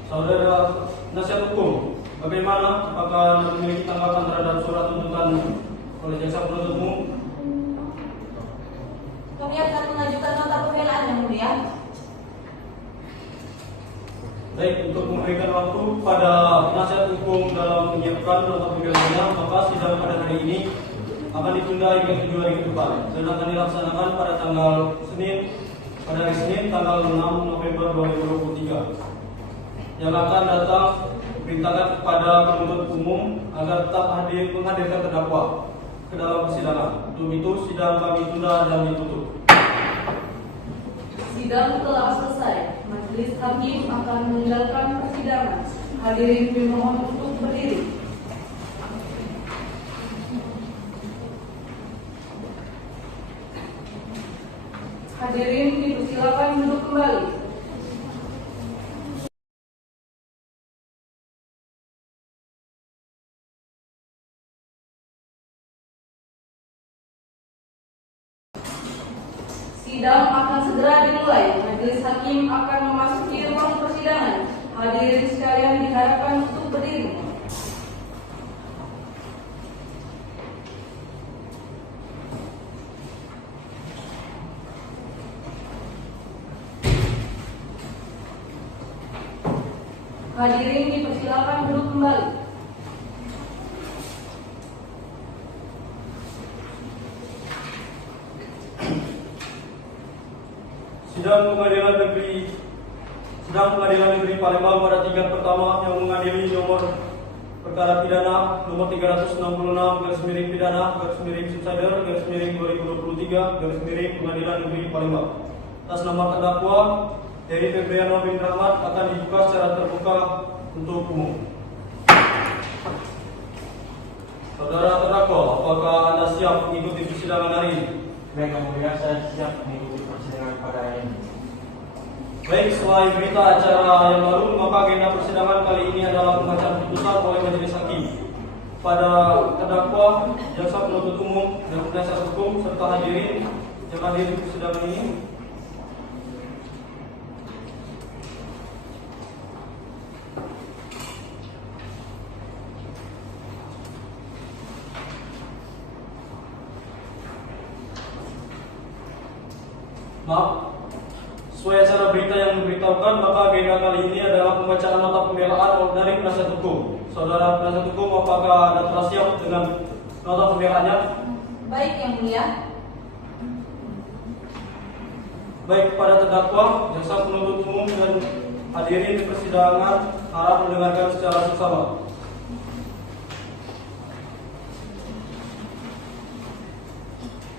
Saudara nasihat hukum, bagaimana? Apakah Anda memiliki tanggapan terhadap surat tuntutan oleh jaksa penuntut umum? Kami akan mengajukan nota pembelaan yang mulia. Baik, untuk memberikan waktu pada penasihat hukum dalam menyiapkan nota pembelaannya, maka sidang pada hari ini akan ditunda hingga 7 hari ke depan dan akan dilaksanakan pada pada hari Senin tanggal 6 November 2023. Yang akan datang perintahkan kepada penuntut umum agar tetap menghadirkan terdakwa ke dalam persidangan. Untuk itu sidang kami tunda dan ditutup. Sidang telah selesai. Majelis hakim akan meninggalkan persidangan. Hadirin dimohon untuk berdiri. Hadirin dipersilakan duduk kembali. Sidang akan segera dimulai. Majelis hakim akan memasuki ruang persidangan. Hadirin sekalian diharapkan untuk berdiri. Hadirin dipersilakan duduk kembali. Sidang Pengadilan Negeri Palembang pada tingkat pertama yang mengadili nomor perkara pidana nomor 366/pidana/subsidiar/2023/Pengadilan Negeri Palembang. Atas nama terdakwa Eri Febriano bin Rahmat akan dibuka secara terbuka untuk umum. Saudara terdakwa, apakah Anda siap mengikuti persidangan hari ini? Baik, yang mulia, saya siap mengikuti persidangan pada hari ini. Baik, setelah berita acara yang lalu, maka agenda persidangan kali ini adalah pembacaan putusan oleh majelis hakim pada terdakwa, jaksa penuntut umum, dan penasihat hukum serta hadirin yang hadir di persidangan ini. Maaf, sesuai acara berita yang memberitahu diberitahukan, maka agenda kali ini adalah pembacaan nota pembelaan dari penasihat hukum. Saudara penasihat hukum, apakah Anda telah siap dengan nota pembelaannya? Baik, Yang Mulia. Baik, pada terdakwa, jaksa penuntut umum dan hadirin di persidangan harap mendengarkan secara seksama.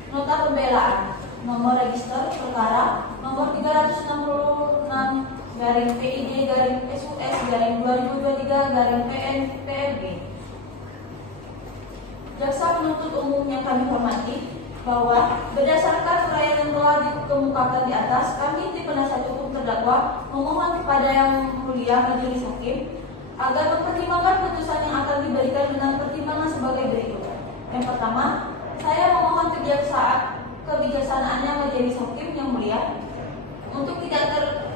Nota pembelaan nomor register perkara nomor 366-PID-SUS-2023-PN-PLB. Jaksa penuntut umum yang kami hormati, bahwa berdasarkan uraian yang telah dikemukakan di atas, kami tim penasihat hukum terdakwa memohon kepada Yang Mulia Majelis Hakim agar mempertimbangkan putusan yang akan diberikan dengan pertimbangan sebagai berikut. Yang pertama, saya memohon kebijaksanaannya Majelis Hakim Yang Mulia untuk tidak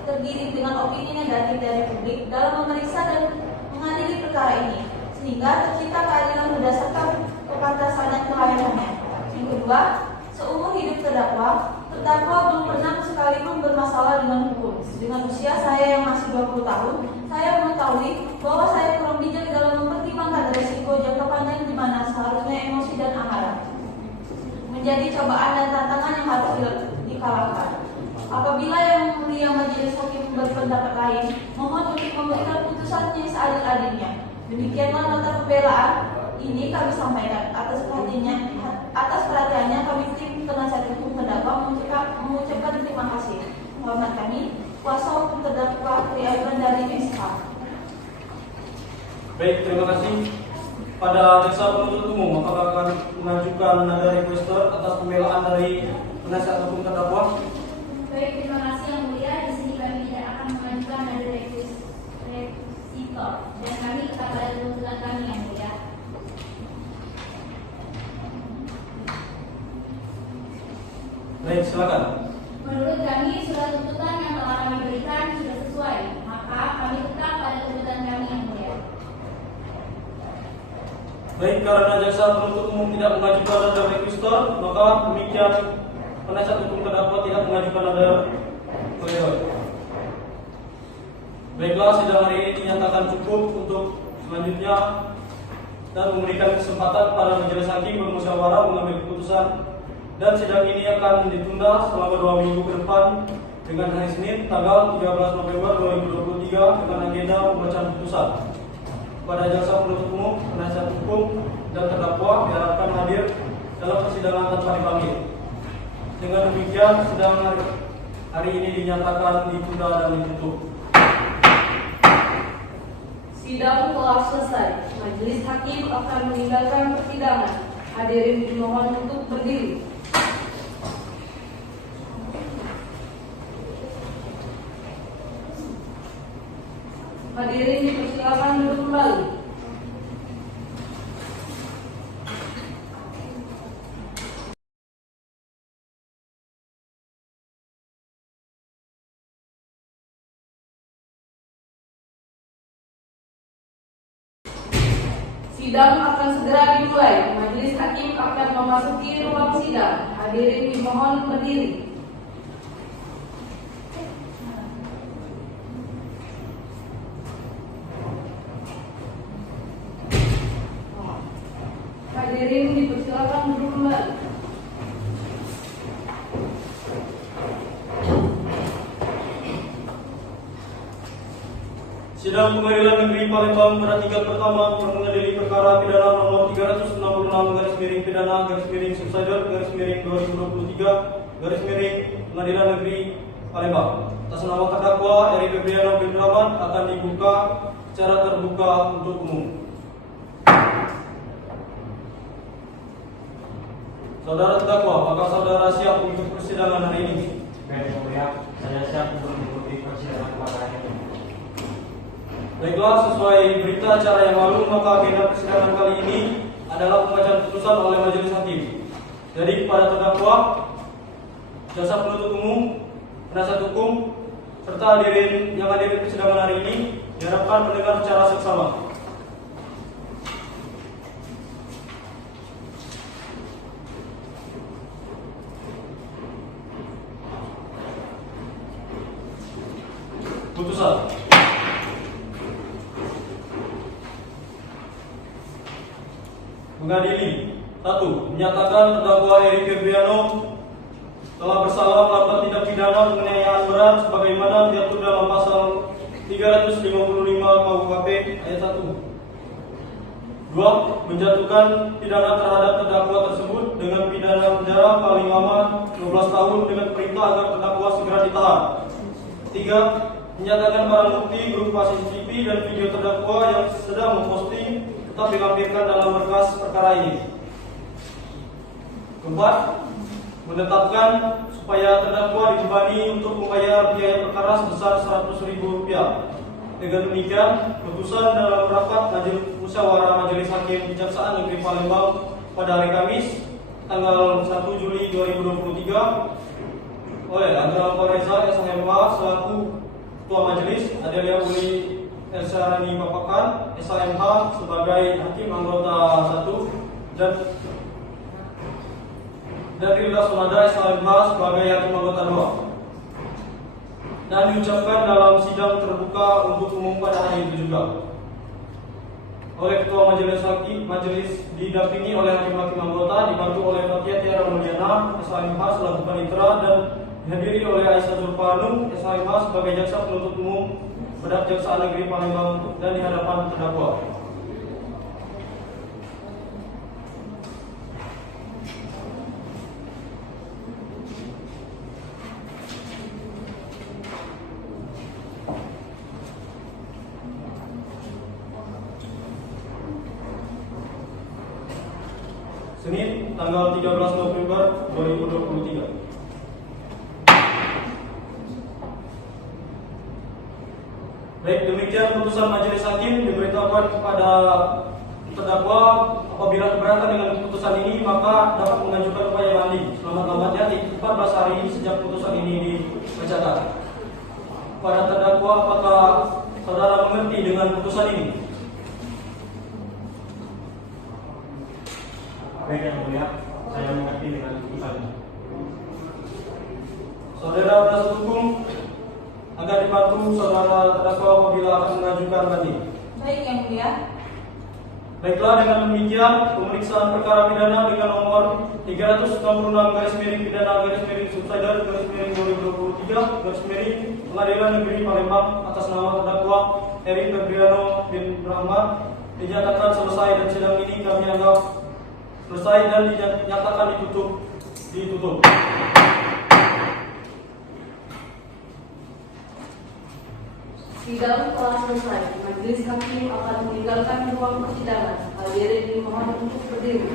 terdiri dengan opini negatif dari publik dalam memeriksa dan mengadili perkara ini, sehingga tercipta keadilan berdasarkan kepantasan dan kelayakannya. Yang kedua, seumur hidup terdakwa belum pernah sekalipun bermasalah dengan hukum. Dengan usia saya yang masih 20 tahun, saya mengetahui bahwa saya kurang bijak dalam mempertimbangkan resiko jangka panjang di mana seharusnya emosi dan amarah menjadi cobaan dan tantangan yang harus dikalahkan. Apabila Yang Mulia Majelis Hakim berpendapat lain, mohon untuk memberikan putusan yang seadil-adilnya. Demikianlah nota pembelaan ini kami sampaikan. Atas perhatiannya kami tim penasihat hukum terdakwa mengucapkan terima kasih. Hormat kami, kuasa hukum terdakwa Tri Aiban dari SH. Baik, terima kasih. Pada jaksa penuntut umum, apakah akan mengajukan nada requester atas pembelaan dari penasihat hukum terdakwa? Baik, terima kasih Yang Mulia. Di sini kami tidak akan mengajukan dari rekuisitor dan kami tetap pada tuntutan kami Yang Mulia. Baik, silakan. Menurut kami surat tuntutan yang telah kami berikan sudah sesuai, maka kami tetap pada tuntutan kami Yang Mulia. Baik, karena jaksa penuntut umum tidak mengajukan nada requester, maka demikian penasihat hukum terdakwa tidak mengajukan nada pledoi. Baiklah, sidang hari ini dinyatakan cukup untuk selanjutnya dan memberikan kesempatan pada majelis hakim bermusyawarah mengambil keputusan, dan sidang ini akan ditunda selama 2 minggu ke depan dengan hari Senin tanggal 13 November 2023 dengan agenda pembacaan putusan. Pada jaksa penuntut umum, penasihat hukum, dan terdakwa diharapkan hadir dalam persidangan tanpa dipanggil. Dengan demikian, sidang hari ini dinyatakan ditunda dan ditutup. Sidang telah selesai. Majelis hakim akan meninggalkan persidangan. Hadirin dimohon untuk berdiri. Hadirin dipersilakan duduk kembali. Sidang akan segera dimulai. Majelis hakim akan memasuki ruang sidang. Hadirin dimohon berdiri. Hadirin dipersilakan duduk kembali. Sidang Pengadilan Negeri Palembang pada tingkat pertama mengadili perkara pidana nomor 366/pidana-pidana-2023/2023 Pengadilan Negeri Palembang. Atas nama terdakwa Eri Febriana bin Rahman akan dibuka secara terbuka untuk umum. Saudara terdakwa, apakah saudara siap untuk persidangan hari ini? Baik, Yang Mulia, saya siap untuk mengikuti persidangan pada hari ini. Baiklah, sesuai berita acara yang lalu, maka agenda persidangan kali ini adalah pembacaan putusan oleh majelis hakim. Jadi kepada terdakwa, jaksa penuntut umum, penasihat hukum, serta hadirin yang hadir di persidangan hari ini diharapkan mendengar secara seksama. Mengadili. 1. Menyatakan terdakwa Eri Febriano telah bersalah melakukan tindak pidana penganiayaan berat sebagaimana diatur dalam pasal 355 KUHP ayat 1. 2. Menjatuhkan pidana terhadap terdakwa tersebut dengan pidana penjara paling lama 12 tahun dengan perintah agar terdakwa segera ditahan. 3. Menyatakan barang bukti berupa CCTV dan video terdakwa yang sedang memposting tetap dilampirkan dalam berkas perkara ini. 4. Menetapkan supaya terdakwa dibebani untuk membayar biaya perkara sebesar Rp100.000. Dengan demikian, putusan dalam rapat musyawarah Majelis Hakim Kejaksaan Negeri Palembang pada hari Kamis tanggal 1 Juli 2023 oleh Anggara Reza SMH selaku Ketua Majelis, Adelia Uli Elsarani Papakan SMH sebagai Hakim Anggota 1 dan Rilda Sonada SMH sebagai Hakim Anggota 2. Dan diucapkan dalam sidang terbuka untuk umum pada hari itu juga oleh Ketua Majelis didampingi oleh hakim-hakim anggota, dibantu oleh Fatia Tiara Mulyana SHMH selaku panitera dan dihadiri oleh Aisyah Zulfanu SHMH sebagai jaksa penuntut umum pada Kejaksaan Negeri Palembang dan di hadapan terdakwa. Senin tanggal 13 November 2023. Baik, demikian putusan Majelis Hakim. Diberitahukan kepada terdakwa apabila keberatan dengan putusan ini maka dapat mengajukan upaya banding selamat-lambatnya 14 hari sejak putusan ini dibacakan. Pada terdakwa, apakah saudara mengerti dengan putusan ini? Baik yang mulia, saya mengerti dengan putusan ini. Saudara penasihat hukum agar dibantu saudara terdakwa apabila akan mengajukan banding. Baik yang mulia. Baiklah, dengan demikian pemeriksaan perkara pidana dengan nomor 366/subsider/2023/Pengadilan Negeri Palembang atas nama terdakwa Eri Febriano bin Rahmat dinyatakan selesai dan sidang ini kami anggap selesai dan dinyatakan ditutup. Sidang telah selesai. Majelis Hakim akan meninggalkan ruang persidangan. Hadirin dimohon untuk berdiri.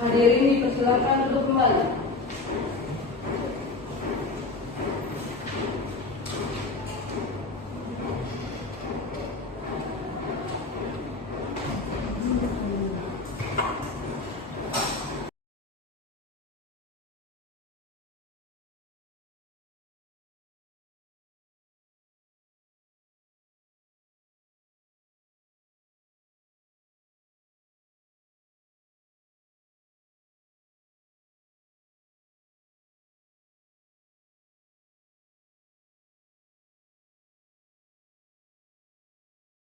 Hadirin dipersilakan untuk kembali.